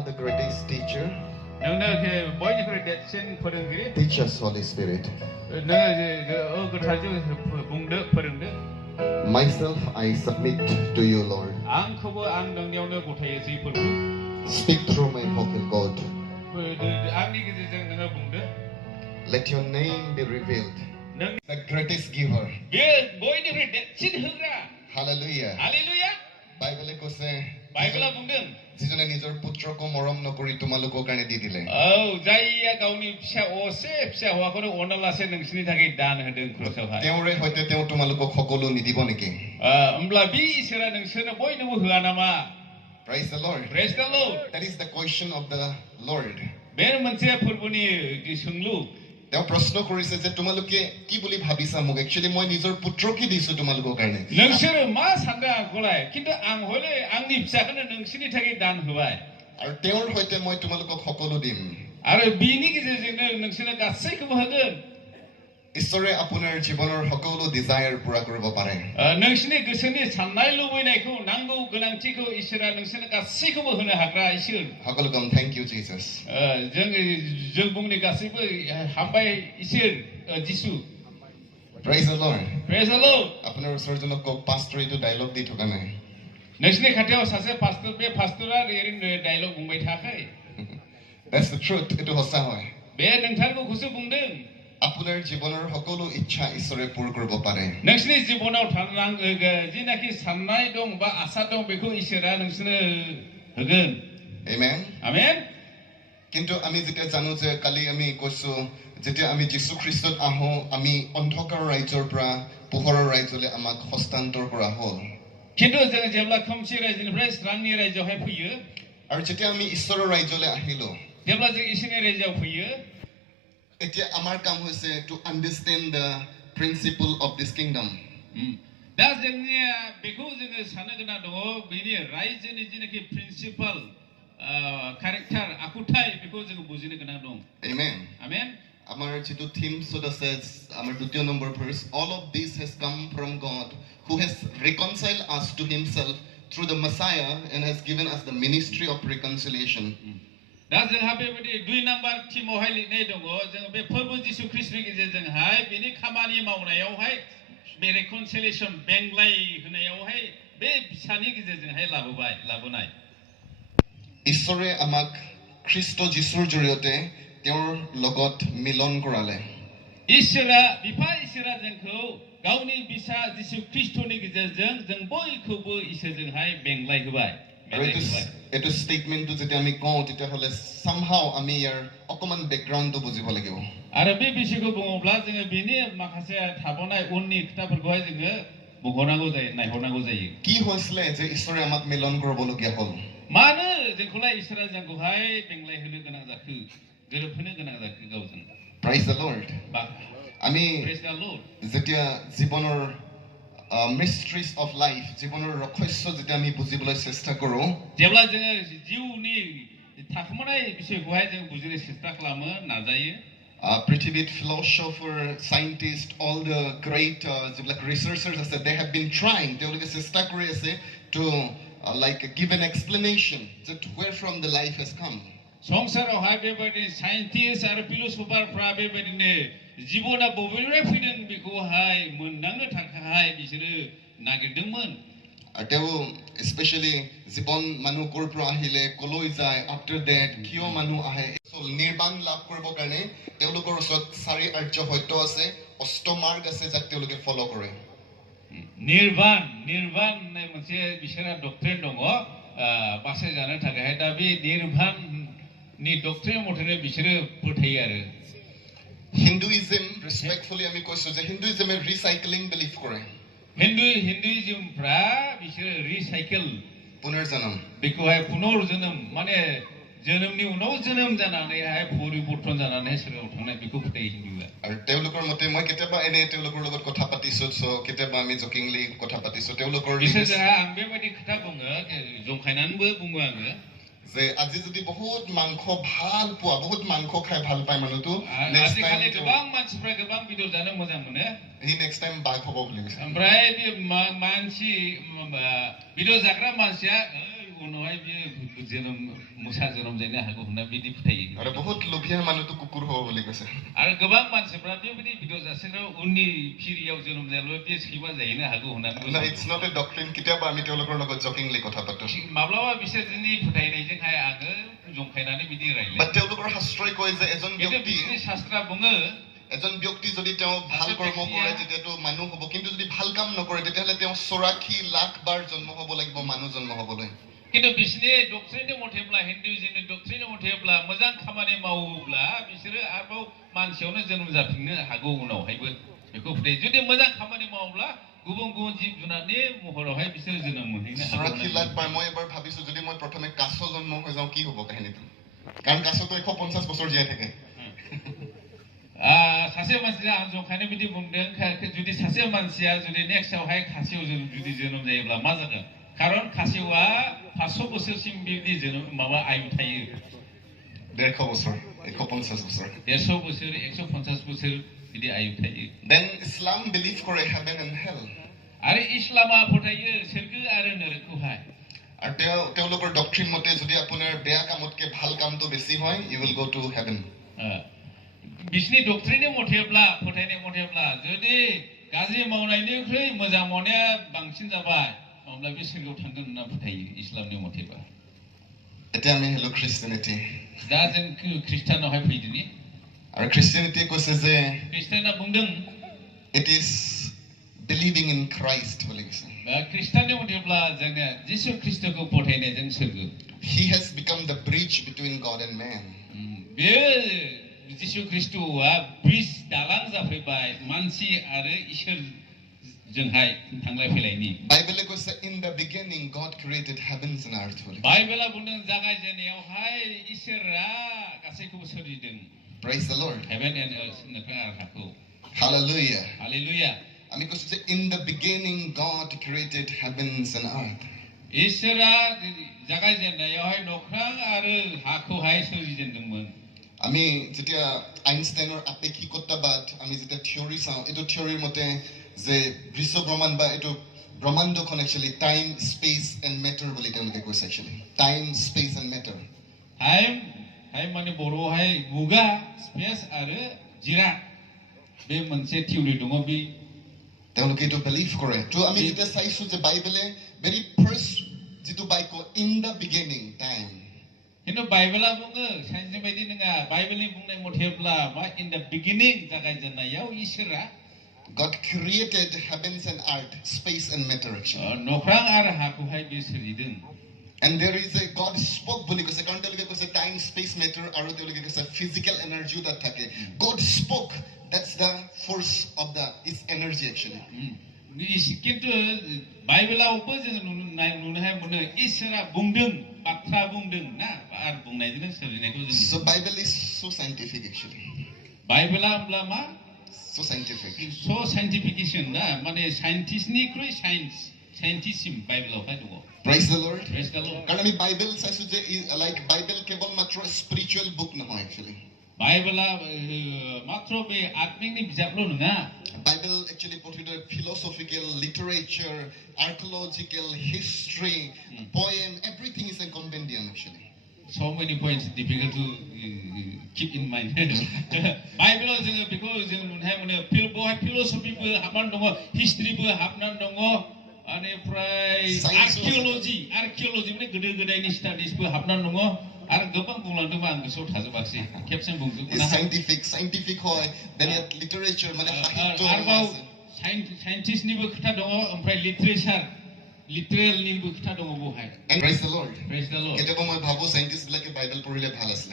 are the greatest teacher. 너는 그 뭐이니까 대신 버릉들이 Teach us, Holy Spirit. 너는 그 가지고 봉덕 버릉들 Myself, I submit to you, Lord. 안 커버 안 능력을 못해 지 버릉 Speak through my vocal cord. 아니 그 너는 봉덕 Let your name be revealed. 능 The greatest giver. 그 뭐이니까 대신 흐라 Hallelujah. 할렐루야 Bible কৈছে 바이블라 봉덕 যিজনে নিজৰ পুত্ৰক মৰম নকৰি তোমালোকৰ কাৰণে দি দিলে 자이야 가운이 피샤 오세 피샤 와거는 오늘라세 능신이 다게 단 하든 그렇소하 তেওঁৰে সৈতে তেওঁ তোমালোকক সকলো নিদিব নেকি 음라비 이스라 능신은 뭐이노 흐아나마 Praise the Lord. Praise the Lord. That is the question of the Lord. 맨 먼저 풀분이 승루 তেওঁ প্ৰশ্ন কৰিছে যে তোমালোকে কি বুলি ভাবিছা মোক একচুয়ালি মই নিজৰ পুত্ৰকে দিছো তোমালোকৰ কাৰণে 능신은 마 상가 골라요 근데 안 홀에 앙니 피샤는 능신이 다게 단 흐바이 আৰু তেওঁৰ সৈতে মই তোমালোকক সকলো দিম আৰে বিনিকি যে 능신은 가세 그거 하든 ঈশ্বৰে আপোনাৰ জীৱনৰ সকলো ডিজায়াৰ পুৰা কৰিব পাৰে 능신이 그선이 산나이 루베네고 난고 그랑치고 이스라 능신은 가세 그거 하는 하그라 이스 সকলো কম thank U Jesus 정봉니 가세 한바이 이스 지수 Praise the Lord. Praise the Lord. আপোনাৰ ওচৰজনক কক পাষ্টৰ এইটো ডায়লগ দি থকা নাই 능신이 খাটেও সাসে পাস্টর বে পাস্টরা এরিন ডায়লগ বুংবাই থাকাই That's the truth. এইটো সঁচা হয় বে नोंथारखौ खुसु बुंदों আপোনাৰ জীৱনৰ সকলো ইচ্ছা ঈশ্বৰে পূৰ কৰিব পাৰে नोंसिनि জীবনাव थानां जिनाखि साननाय दं बा आसा दं बेखौ इसोरा नोंसिनो होगोन Amen. आमेन কিন্তু আমি যেতিয়া জানো যে কালি আমি কৈছো যেতিয়া আমি যীশু খ্ৰীষ্টত আহো আমি অন্ধকাৰ ৰাজ্যৰ পৰা পোহৰৰ ৰাজ্যলৈ আমাক হস্তান্তৰ কৰা হ'ল কিন্তু जों जेब्ला खोमसि रायजोनिफ्राय स्रांनि रायजोआवहाय फैयो আৰু যেতিয়া আমি ঈশ্বৰৰ ৰাজ্যলৈ আহিলো जेब्ला जों इसोरनि रायजोआव फैयो এতিয়া আমাৰ কাম হৈছে to understand the principle of this kingdom दा जोंनिया बेखौ जोङो साननो गोनां दङ बेनि रायजोनि जिनाखि प्रिन्सिपाल ক্যারেক্টার আকুঠাই बेखौ जोङो बुजिनो गोनां दं Amen. आमेन আমাৰ যেটো থিম সদ আছে আমাৰ দ্বিতীয় number ভাৰ্স all of this has come from God who has reconciled us to himself through the Messiah and has given us the ministry of reconciliation. दा जोंहा बेबायदि दुइ नाम्बार टिमावहाय लिरनाय दङ जों बे फोरबो जिसु ख्रीष्टनि गेजेरजोंहाय बेनि खामानि मावनायावहाय बे रिकनसिलिएशन बेंगलाय होनायावहाय बे फिसानि गेजेरजोंहाय लाबोनाय ঈশ্বৰে আমাক খ্ৰীষ্ট যীশুৰ জৰিয়তে তেওঁৰ লগত মিলন কৰালে इसोरा बिफा इसोरा जोंखौ गावनि बिसा जिसु ख्रीष्टनि गेजेरजों जों बयखौबो इसोरजोंहाय बेंगलाय होबाय আৰু এইটো ষ্টেটমেণ্টটো যেতিয়া আমি কওঁ তেতিয়াহ'লে somehow আমি ইয়াৰ অকমান বেকগ্ৰাউণ্ডটো বুজিব লাগিব आरो बे बिषयखौ बुङोब्ला जोङो बेनि माखासे थाबोनाय उननि खोथाफोरखौहाय जोङो बुंहरनांगौ जायो नायहरनांगौ जायो কি হৈছিলে যে ঈশ্বৰে আমাক মিলন কৰাবলগীয়া হ'ল मानो जोंखौलाय इसोरा जोंखौहाय बेंगलाय होनो गोनां जाखो गोरोबहोनो गोनां जाखो गावजों Praise the Lord. আমি Praise the Lord. যেতিয়া জীৱনৰ mysteries of life জীৱনৰ ৰহস্য যেতিয়া আমি বুজিবলৈ চেষ্টা কৰো जेब्ला जोङो जिउनि थाखोमानाय बिषयखौहाय जों बुजिनो सेस्ता खालामो नाजायो পৃথিৱীত philosopher scientist all the great যিবিলাক researchers আছে they have been trying তেওঁলোকে চেষ্টা কৰি আছে to like give an explanation that where from the life has come संसारावहाय बेबायदि साइन्टिस्ट आरो फिलसफारफ्रा बेबायदिनो जीवना बबेनिफ्राय फैदों बेखौहाय मोनदांनो थाखाय बिसोरो नागिरदोंमोन তেওঁ স্পেশালি জীৱন মানুহ কৰ পৰা আহিলে কলৈ যায় আফটাৰ দ্যাট কিয় মানুহ আহে নিৰ্বাণ লাভ কৰিবৰ কাৰণে তেওঁলোকৰ ওচৰত চাৰি আৰ্য সত্য আছে অষ্টমাৰ্গ আছে যাক তেওঁলোকে ফলো কৰে निर्वाण होननाय मोनसे बिसोरहा डक्ट्रिन दङ बासाय जानो थाखाय दा बे निर्वाणनि डक्ट्रिन मथेनो बिसोरो फोथायो आरो हिन्दुइज्म रेसपेक्टफुली আমি কৈছো যে হিন্দুইজমে রিসাইক্লিং বিলিভ কৰে हिन्दुइज्मफ्रा बिसोरो रिसाइकेल पुनर्जन्म बेखौहाय पुनर्जन्म माने जोनोमनि उनाव जोनोम जानानैहाय परिबर्तन जानानै सोरगोआव थांनाय बेखौ फोथायो हिन्दुआ আৰু তেওঁলোকৰ মতে মই কেতিয়াবা এনে তেওঁলোকৰ লগত কথা পাতিছো কেতিয়াবা আমি জকিংলি কথা পাতিছো তেওঁলোকৰ বিশেষকৈ আं बेबायदि खोथा बुङो जंखायनानैबो बुङो आङो যে আজি যদি বহুত মাংস ভাল পোৱা বহুত মাংস খাই ভাল পায় মানুহটো আজিকালি गोबां मानसिफ्रा गोबां बेदर जानो मोजां मोनो হি নেক্সট টাইম বাঘ হ'ব বুলি কৈছে ओमफ्राय बे मानसि बेदर जाग्रा मानसिया उनावहाय बे जोनोम मुसा जोनोम जानो हागौ होनना बिदि फोथायो আৰু বহুত লোভীয়া মানুহটো কুকুৰ হ'ব বুলি কৈছে आरो गोबां मानसिफ्रा बेबायदि भिडिअ जासिग्रा उननि फिरियाव जोनोम जायाल' बे सैमा जाहैनो हागौ होननानै না ইটস নট এ ডক্ট্ৰিন কেতিয়াবা আমি তেওঁলোকৰ লগত জকিংলি কথা পাতো माब्लाबा बिसोरनि फोथायनायजोंहाय आङो जंखायनानै बिदि रायलायो বাট তেওঁলোকৰ শাস্ত্ৰই কয় যে এজন কিন্তু ব্যক্তি बिसोरनि शास्त्रा बुङो এজন ব্যক্তি যদি তেওঁ ভাল কৰ্ম কৰে তেতিয়াতো মানুহ হ'ব কিন্তু যদি ভাল কাম নকৰে তেতিয়াহ'লে তেওঁ 84 লাখ বাৰ জন্ম হ'ব লাগিব মানুহ জন্ম হ'বলৈ কিন্তু बिसोरनि डक्ट्रिननि मथेब्ला हिन्दुइजमनि डक्ट्रिननि मथेब्ला मोजां खामानि मावोब्ला बिसोरो आरोबाव मानसियावनो जोनोम जाफिननो हागौ उनावहायबो बेखौ फोथायो जुदि मोजां खामानि मावोब्ला गुबुन गुबुन जिब जुनारनि महरावहाय बिसोर जोनोम मोनहैनो हागौ 84 লাখ বাৰ মই এবাৰ ভাবিছো যদি মই প্ৰথমে কাছ জন্ম হৈ যাওঁ কি হ'ব কাহিনীটো কাৰণ কাছটো 150 বছৰ জীয়াই থাকে सासे मानसिया आं जंखायनाय बिदि बुंदों जुदि सासे मानसिया जुदि नेक्स्टआवहाय खासेव जुदि जोनोम जायोब्ला मा जागोन खारन खासेवा 500 बोसोरसिम बिदि जोनोम माबा आयु थायो 150 বছৰ 150 বছৰ 150 बोसोर 150 बोसोर बिदि आयु थायो देन इस्लाम बिलिभ करे हेभेन एन्ड हेल आरो इस्लामा फोथायो सोरगो आरो नरकखौहाय আৰু তেওঁলোকৰ ডক্ট্ৰিন মতে যদি আপোনাৰ বেয়া কামতকে ভাল কামটো বেছি হয় you will go to heaven बिसोरनि डक्ट्रिननि मथेब्ला फोथायनाय मथेब्ला जुदि गाज्रि मावनायनिख्रुइ मोजां मावनाया बांसिन जाबाय अब्ला बे सोरगोआव थांगोन होनना फोथायो इस्लामनि मथेब्ला এতিয়া আমি হেলো খ্ৰীষ্টিয়ানিটি दा जों ख्रिस्टानावहाय फैदिनि আৰু খ্ৰীষ্টিয়ানিটিয়ে কৈছে যে ख्रिस्टाना बुंदों इट इज बिलिभिं इन क्राइस्ट বুলি কৈছে ख्रिस्टाननि मथेब्ला जोङो जिसु ख्रिस्टखौ फोथायनायजों सोरगो he has become the bridge between god and man बे जिसु ख्रिस्टआ ब्रिज दालां जाफैबाय मानसि आरो इसोर जोंहाय थांलाय फैलायनि बाइबेलले কৈছে in the beginning god created heavens and earth বুলি बाइबेला बुंदों जागायजेननायावहाय इसोरा गासैखौबो सोरजिदों praise the lord heaven and earth नखा आरहाखौ hallelujah hallelujah আমি কৈছো যে in the beginning god created heavens and earth इसोरा जागायजेननायावहाय नख्रां आरो हाखौहाय सोरजिजेनदोंमोन আমি যেতিয়া আইনষ্টাইনৰ আপেক্ষিকতাবাদ আমি যেতিয়া থিওৰি চাওঁ এটো থিওৰিৰ মতে যে বিশ্ব ব্ৰহ্মাণ্ড বা এটো ব্ৰহ্মাণ্ডখন actually time space and matter বুলি তেওঁলোকে কৈছে actually time space and matter time माने बर'आवहाय मुगा स्पेस आरो जिराद बे मोनसे थिउरि दङ बे তেওঁলোকে এটো বিলিভ কৰে তো আমি যেতিয়া চাইছো যে বাইবেলে ভেরি ফার্স্ট যেটো বাক্য ইন দা বিগিনিং টাইম কিন্তু बाइबेला बुङो साइन्सनि बायदि नङा बाइबेलनि बुंनाय मथेब्ला मा इन द बिगिनिं जागायजेननायाव इसोरा God created heavens and earth space and matter actually नख्रां आरो हाखौहाय बे सोरजिदों and there is a God spoke বুলি কৈছে কাৰণ তেওঁলোকে কৈছে টাইম স্পেস ম্যাটাৰ আৰু তেওঁলোকে কৈছে ফিজিক্যাল এনার্জিও তাত থাকে God spoke that's the force of the is energy actually কিন্তু बाइबेलावबो जों नुनोहाय मोनो इसोरा बुंदों बाथ्रा बुंदों ना आरो बुंनायजों सोरजिनायखौ जों so Bible is so scientific actually बाइबेला होनब्ला मा so scientific so scientification ना माने साइन्टिस्टनिख्रुइ साइन्टिस्टसिम बाइबेलावहाय दङ praise the lord कारण আমি বাইবেল চাইছো যে লাইক বাইবেল কেৱল মাত্ৰ স্পিৰিচুৱেল বুক নহয় actually बाइबेला मात्र बे आत्मिकनि बिजाबल' नङा Bible actually portrayed philosophical, literature, archaeological, history, poem, everything is a compendium actually. So many points difficult to keep in mind. Bible जोङो बेखौ जों नुनाय मोनो philosophy-बो हाबनानै दङ history-बो हाबनानै दङ आनिफ्राय archaeology माने गोदो-गोदायनि studies-बो हाबनानै दङ आरो गोबां बुंलांदोंबा आं गोसोआव थाजोबाखै खेबसे बुंजोबनो साइन्टिफिक হয় देन लिटरेचर माने साहित्य आरोबाव साइन्टिस्टनिबो खोथा दङ ओमफ्राय लिटरेलनिबो खोथा दङ बहाय praise the lord केतेबा মই ভাবো সাইন্টিস্ট বিলাকে বাইবেল পঢ়িলে ভাল আছিল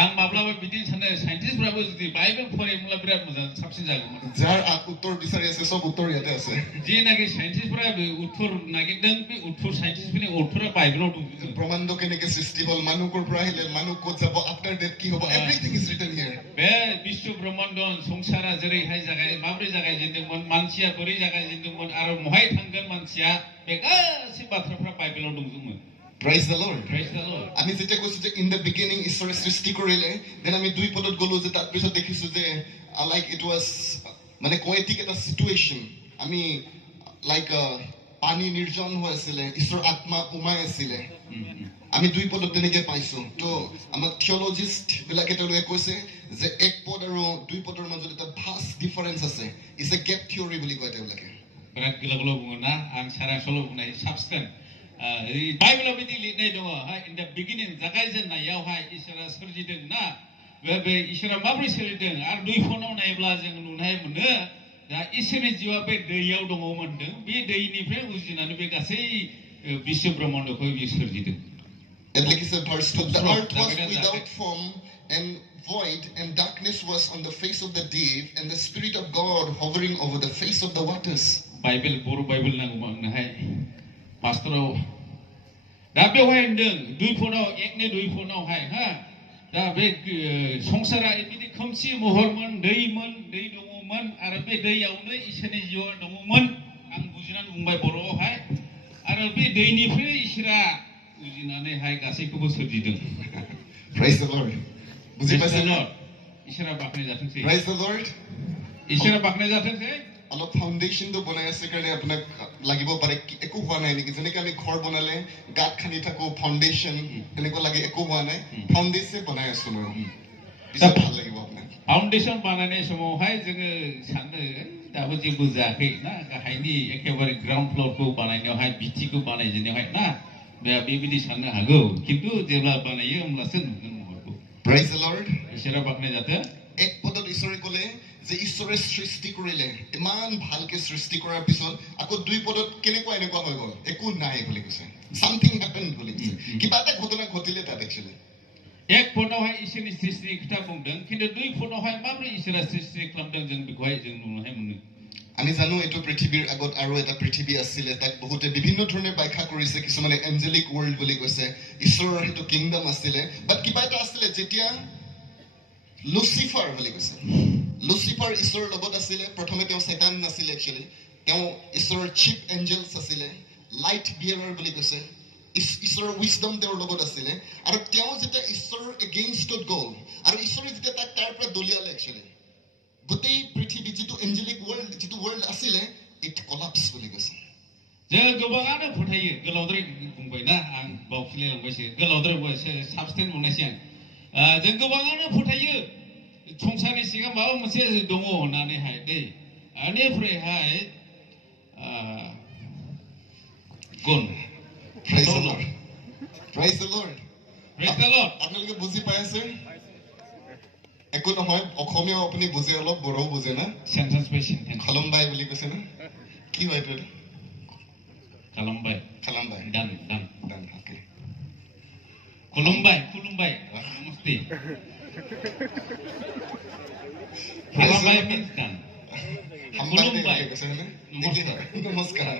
आं माब्लाबा बिदि सानो साइन्टिस्टफोराबो जुदि बाइबेल फरायोब्ला बिराद मोजां साबसिन जागौमोन যাৰ উত্তৰ বিচাৰি আছে সব উত্তৰ ইয়াতে আছে जेनाखि साइन्टिस्टफोरा उत्तर नागिरदों बे उत्तर साइन्टिस्टफोरनि उत्तरा बाइबेलाव दं ब्रह्माण्ड केनेके सृष्टि হল মানুহ কৰ পৰা আহিলে মানুহ ক'ত যাব আফটাৰ ডেথ কি হ'ব এভৰিথিং ইজ রিটেন হিয়ার बे विश्व ब्रह्माण्ड संसारा जेरैहाय माबोरै जागायजेनदोंमोन मानसिया बोरै जागायजेनदोंमोन आरो महाय थांगोन मानसिया बे गासै बाथ्राफोरा बाइबेलाव दंजोबो Praise the Lord. আমি যেতিয়া কৈছো যে ইন দ্য বিগিনিং ঈশ্বৰে সৃষ্টি কৰিলে দেন আমি দুই পদত গলো যে তাৰ পিছত দেখিছো যে লাইক ইট ওয়াজ মানে কোয়েটিক এটা সিচুৱেচন আমি লাইক পানী নিৰ্জন হৈ আছিলে ঈশ্বৰ আত্মা উমাই আছিলে আমি দুই পদত তেনেকে পাইছো তো আমাৰ থিওলজিষ্ট বিলাকে তেওঁলোকে কৈছে যে এক পদ আৰু দুই পদৰ মাজত এটা ভাষ্ট ডিফাৰেন্স আছে ইটস এ গেপ থিওৰি বুলি কয় তেওঁলোকে berat gila-gila bungana ang sarang solo bunai substance Bible bidi lihatnya dong in the beginning जागायजेननायाव इसोरा सोरजिदों ना बे इसोरा माबोरै सोरजिदों आरो दै फनाव नायब्ला जों नुनाय मोनो दा इसोरनि जिउआ बे दैयाव दङमोनदों बे दैनिफ्राय उजिनानै बे गासै बिश्व ब्रह्माण्डखौ बियो सोरजिदों like it's a verse 2 the earth was without form and void and darkness was on the face of the deep and the spirit of God hovering over the face of the waters Bible बर' Bible नांगौ आंनोहाय पास्टराव दा बेवहाय होनदों दुइ फनाव एकनि दुइ फनावहाय हा दा बे संसारा बिदि खोमसि महरमोन दै दङमोन आरो बे दैयावनो इसोरनि जिउआ दङमोन आं बुजिनानै बुंबाय बर'आवहाय आरो बे दैनिफ्राय इसोरा उजिनानैहाय गासैखौबो सोरजिदों Praise the Lord बुझि पाइছে न इसोरा बाखनाय जाथोंसै Praise the Lord इसोरा बाखनाय जाथोंसै অলপ ফাউন্ডেশন তো বনাই আছে কাৰণে আপোনাক লাগিব পাৰে একো হোৱা নাই নেকি যেনেকৈ আমি ঘৰ বনালে গাঁত খানি থাকো ফাউন্ডেশন এনেকুৱা লাগে একো হোৱা নাই ফাউন্ডেশন বনাই আছো মই পিছত ভাল লাগিব আপোনাক फाउन्डेसन बानायनाय समावहाय जोङो सानो दाबो जेबो जायाखै ना गाहायनि एखेबारे ग्राउन्ड फ्लोरखौ बानायनायावहाय बिथिखौ बानायजेननायावहाय ना बेबायदि साननो हागौ किन्तु जेब्ला बानायो होमब्लासो नुगोन महरखौ Praise the Lord इसोरा बाखनाय जाथों এক পদত ঈশ্বৰে ক'লে যে ঈশ্বৰে সৃষ্টি কৰিলে ইমান ভালকে সৃষ্টি কৰাৰ পিছত আকৌ দুই পদত কেনেকুৱা এনেকুৱা হৈ গ'ল একো নাই বুলি কৈছে সামথিং হ্যাপেন্ড বুলি কৈছে কিবা এটা ঘটনা ঘটিলে তাত একচুৱেলি एक फनावहाय इसोरनि सृष्टिनि खोथा बुंदों किन्तु दुइ फनावहाय माबोरै इसोरा सृष्टि खालामदों जों बेखौहाय जों नुनोहाय मोनो আমি জানো এইটো পৃথিৱীৰ আগত আৰু এটা পৃথিৱী আছিল তাক বহুতে বিভিন্ন ধৰণে ব্যাখ্যা কৰিছে কিছুমানে এঞ্জেলিক ৱৰ্ল্ড বুলি কৈছে ঈশ্বৰৰ সেইটো কিংডম আছিল বাট কিবা এটা আছিল যেতিয়া লুচিফাৰ বুলি কৈছে লুচিফাৰ ঈশ্বৰৰ লগত আছিল প্ৰথমে তেওঁ শয়তান নাছিল একচুৱেলি তেওঁ ঈশ্বৰৰ চিফ এঞ্জেলছ আছিল লাইট বিয়াৰাৰ বুলি কৈছে ঈশ্বৰৰ উইজডম তেওঁৰ লগত আছিল আৰু তেওঁ যেতিয়া ঈশ্বৰৰ এগেইনষ্টত গ'ল আৰু ঈশ্বৰে যেতিয়া তাক তাৰ পৰা দলিয়ালে একচুৱেলি গোটেই পৃথিৱী যিটো এঞ্জেলিক ৱৰ্ল্ড যিটো ৱৰ্ল্ড আছিল ইট কলাপস বুলি কৈছে जोङो गोबाङानो फोथायो गोलावद्राय बुंबायना आं बावफिनलायलांबायसो गोलावद्राय बुंबायसो साबस्टेन्स बुंनायसै आं जों गोबाङानो फोथायो संसारनि सिगां माबा मोनसे दङ होननानैहाय दै बेनिफ्रायहाय गुन Praise the Lord Praise the Lord Praise the Lord আপোনালোকে বুজি পাই আছে একো নহয় অসমীয়া আপুনি বুজে অলপ বড়ো বুজে না सेन्टेन्स बाय सेन्टेन्स খালম্বাই বুলি কৈছে না কি হয় এইটো खालामबाय খালম্বাই दान ओके खुलुमबाय नमस्ते खालामबाय means दान खुलुमबाय কৈছে না নমস্কাৰ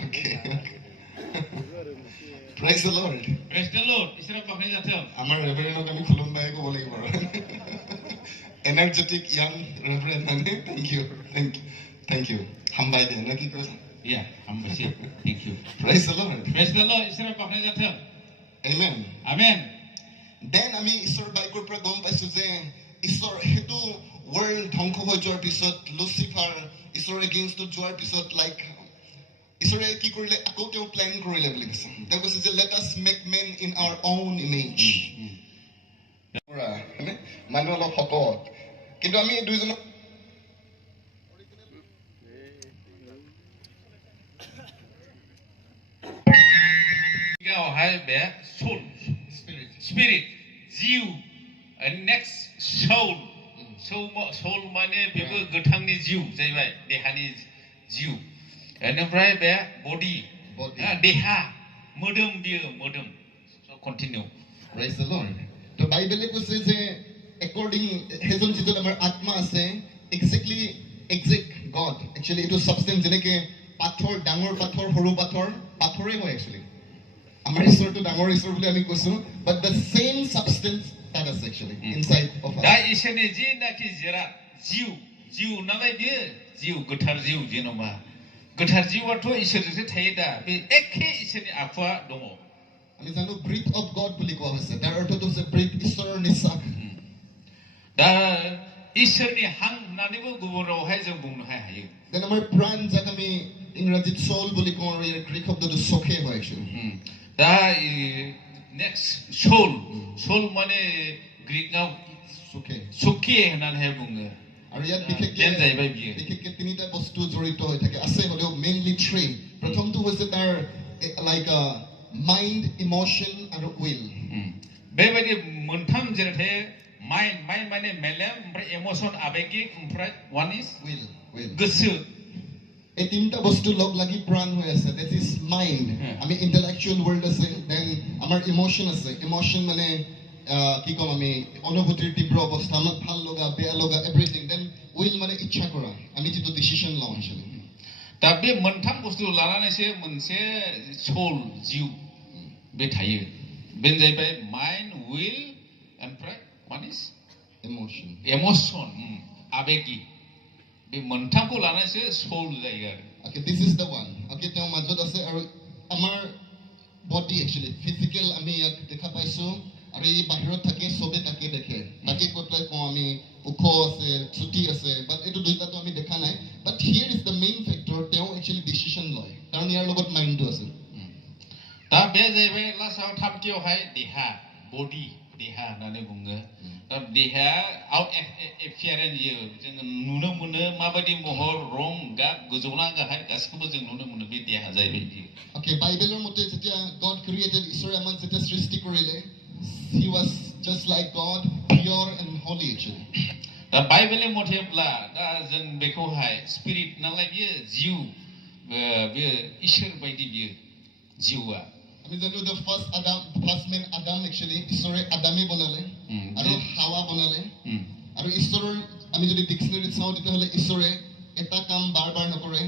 okay Praise the Lord Praise the Lord इसोरा बाखनाय जाथों আমাৰ ৰেভাৰেণ্ডক আমি খুলুমবাই ক'ব লাগিব এনাৰ্জেটিক ইয়াং ৰেভাৰেণ্ড মানে থ্যাংক ইউ হামবাই দে না কি কৈছে या हामबायसै thank you Praise the Lord इसोरा बाखनाय जाथों Amen आमेन দেন আমি ঈশ্বৰ বাইকৰ পৰা গম পাইছো যে ঈশ্বৰ হেতু ৱৰ্ল্ড ধ্বংস হৈ যোৱাৰ পিছত লুচিফাৰ ঈশ্বৰৰ এগেইনষ্টত যোৱাৰ পিছত লাইক ঈশ্বৰে কি কৰিলে আকৌ তেওঁ প্লেন কৰিলে বুলি কৈছে তেওঁ কৈছে যে let us make man in our own image মানুহ অলপ শকত কিন্তু আমি দুইজন गावहाय बे soul spirit जिउ next soul माने बेबो गोथांनि जिउ जाहैबाय देहानि जिउ बेनिफ्राय बे बडी देहा मोदोम बियो मोदोम कन्टिनिउ Praise the Lord তো বাইবেলে কৈছে যে according হেজন যিটো আমাৰ আত্মা আছে exact God actually এইটো substance যেনেকে পাথৰ ডাঙৰ পাথৰ সৰু পাথৰে হয় actually আমাৰ ঈশ্বৰটো ডাঙৰ ঈশ্বৰ বুলি আমি কৈছো but the same substance that is actually inside of us दा इसोरनि जि नाखि जिरा जिउ नालाय बियो जिउ गोथार जिउ जेन'बा गोथार जिउआथ' इसोरजोंसो थायो दा बे एखे इसोरनि आखुआ दङ আমি জানো breath of God বুলি কোৱা হৈছে তাৰ অৰ্থটো হৈছে breath ঈশ্বৰৰ নিশ্বাস दा इसोरनि हां होननानैबो गुबुन रावहाय जों बुंनो हायो দেন আমাৰ প্ৰাণ যাক আমি ইংৰাজীত soul বুলি কওঁ আৰু ইয়াৰ গ্ৰীক শব্দটো চখে হয় actually दा next soul माने গ্ৰীকआव চখে সুখী होननानै बुङो আৰু ইয়াত যেন যাইবাই বিয়ে বিশেষকৈ তিনিটা বস্তু জড়িত হৈ থাকে আছে হলেও মেইনলি থ্ৰী প্ৰথমটো হৈছে তাৰ লাইক মাইন্ড ইমোশন আৰু উইল बेबायदि मोनथाम जेरैहाय माइन्ड माने मेलेम ओमफ्राय इमोशन आबेगिक ओमफ्राय one is will गोसो এই তিনিটা বস্তু লগ লাগি প্ৰাণ হৈ আছে that is mind আমি intellectual world আছে then আমাৰ ইমোশন আছে ইমোশন মানে কি কম আমি অনুভূতিৰ তীব্ৰ অৱস্থা আমাক ভাল লগা বেয়া লগা এভৰিথিং then will মানে ইচ্ছা কৰা আমি যেটো ডিসিশন লওঁ actually दा बे मोनथाम बुस्थु लानानैसो मोनसे सोल जिउ बे थायो बेनो जाहैबाय माइन्ड विल ओमफ्राय what is इमोशन आबेगिक बे मोनथामखौ लानानैसो सोल जायो आरो okay this is the one okay তেওঁ মাজত আছে আৰু আমাৰ body actually physical আমি দেখা পাইছো আৰু এই বাহিৰত থাকে সবে তাকে দেখে বাকি কতলাই কম আমি উখ আছে ছুটি আছে বাট এটো দুইটাটো আমি দেখা নাই বাট হিয়াৰ ইজ দ্য মেইন ফেক্টৰ তেওঁ एक्चुअली ডিসিশন লয় কাৰণ ইয়াৰ লগত মাইন্ডটো আছে दा बे जाहैबाय लास्टआव थामथियावहाय देहा बडी देहा होननानै बुङो दा देहाया आउट एपियारेन्स जों नुनो मोनो माबायदि महर रं गाब गोजौना गाहाय गासैखौबो जों नुनो मोनो बे देहा जाहैबाय ओके बाइबेলৰ মতে যেতিয়া গড ক্ৰিয়েটেড ঈশ্বৰে আমাক যেতিয়া সৃষ্টি কৰিলে he was just like god pure and holy actually दा बाइबेलनि मथेब्ला दा जों बेखौहाय स्पिरिट नालाय बियो जिउ बियो इसोर बायदि बियो जिउआ আমি জানো the first man adam actually ঈশ্বৰে আদামে বনালে আৰু হাৱা বনালে আৰু ঈশ্বৰৰ আমি যদি ডিকশনাৰীত চাওঁ তেতিয়াহ'লে ঈশ্বৰে এটা কাম বাৰ বাৰ নকৰে